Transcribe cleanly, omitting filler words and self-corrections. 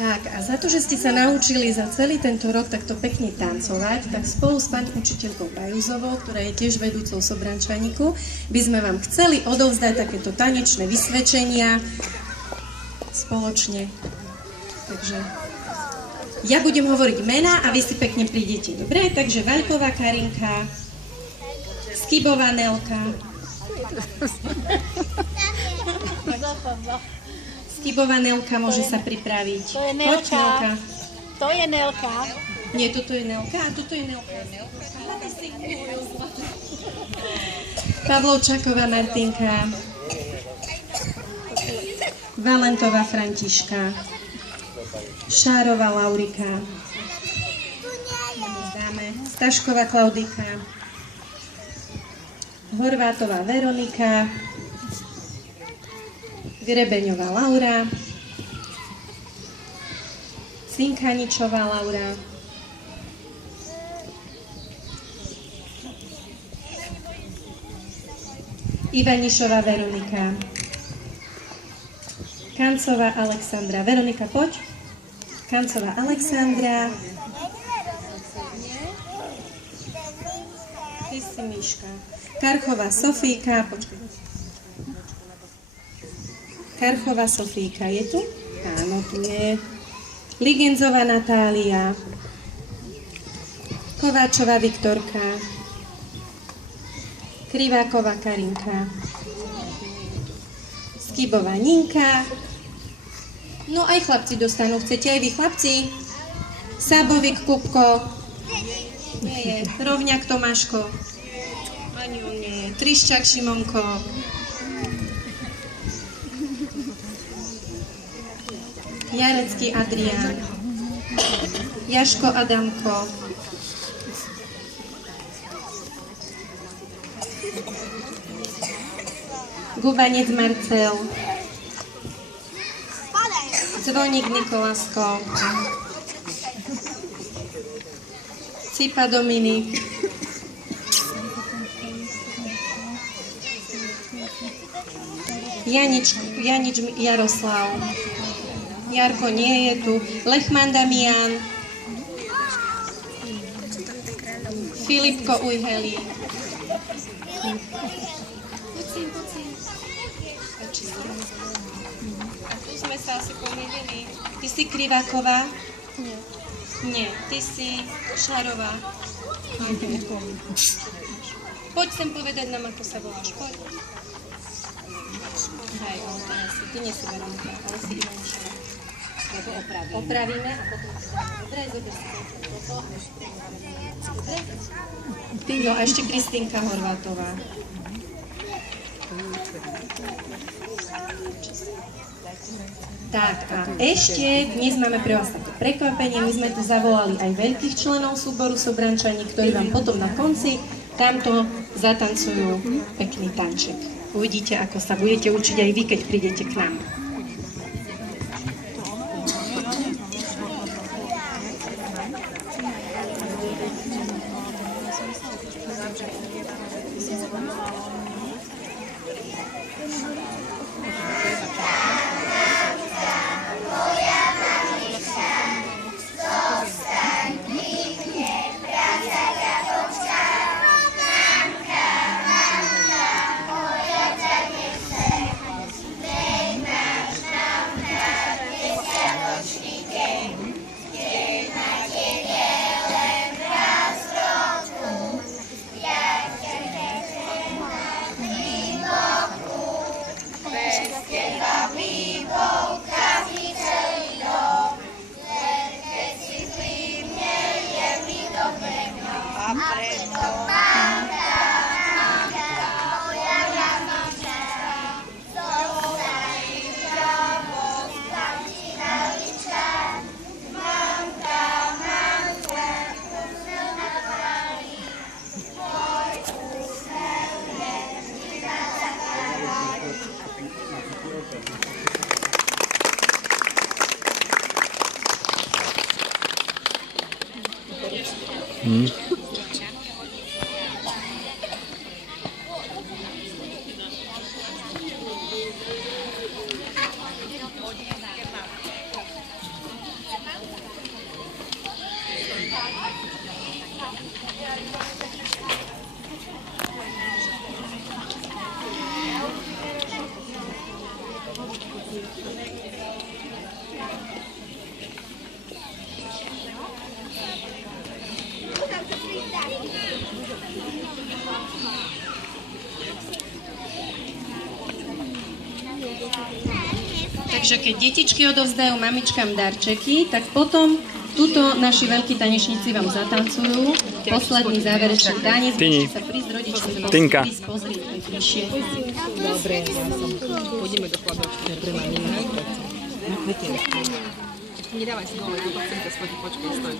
Tak, a za to, že ste sa naučili za celý tento rok takto pekne tancovať, tak spolu s pani učiteľkou Bajuzovou, ktorá je tiež vedúcou Sobrančaniku, by sme vám chceli odovzdať takéto tanečné vysvedčenia spoločne. Takže ja budem hovoriť mená a vy si pekne prídete. Dobre? Takže Vaľková Karinka, Skybová Nelka, Skybová Nelka môže sa pripraviť. To je Nelka. Poď, Nelka. To je Nelka. Nie, toto je Nelka a toto je Nelka. Pavlovčáková Martinka. Valentová Františka. Šárová Laurika. Stašková Klaudika. Horvátová Veronika. Grebeňová Laura, Cinkaničová Laura, Ivanišová Veronika, Kancová Alexandra. Veronika, poď. Kancová Alexandra. Ty si Miška. Karchová Sofíka, počkaj. Karchová Sofíka je tu? Áno, tu je. Ligenzová Natália. Kováčová Viktorka. Kriváková Karinka. Skybová Ninka. No aj chlapci dostanú. Chcete aj vy, chlapci? Sábovik Kupko. Nie je. Rovňak Tomáško. Ani on nie je. Triščák Šimonko. Jarecký Adrián, Jaško Adamko, Gubanec Marcel, Zvoník Nikolasko, Cipa Dominik, Janič Jaroslav, Jarko nie je tu, Lechman Damian, Filipko Ujheli. Tu sme sa asi pomýlili. Ty si Kriváková? Nie. Nie, ty si Šarová. Poď sem povedať nám, ako sa voláš. Poď. Hej, ale to nie si. Ty nie si Veronika, ale si Ivanišová. Opravíme a potom si dáme. Dobre, zober si toto. Dobre? Ty, no a ešte Kristínka Horvátová. Tak a ešte dnes máme pre vás také prekvapenie. My sme tu zavolali aj veľkých členov súboru Sobrančani, ktorí vám potom na konci tamto zatancujú pekný tanček. Uvidíte, ako sa budete učiť aj vy, keď prídete k nám. Takže keď detičky odovzdajú mamičkám darčeky, tak potom tuto naši veľkí tanečníci vám zatancujú. Posledný záverečný tanec. Môžete sa prísť rodičky, prísť pozrieť bližšie. Dobre, pôjdeme do chladočky. Nedávaj si dole, to chcem ťa sfotiť, počkaj, stoj.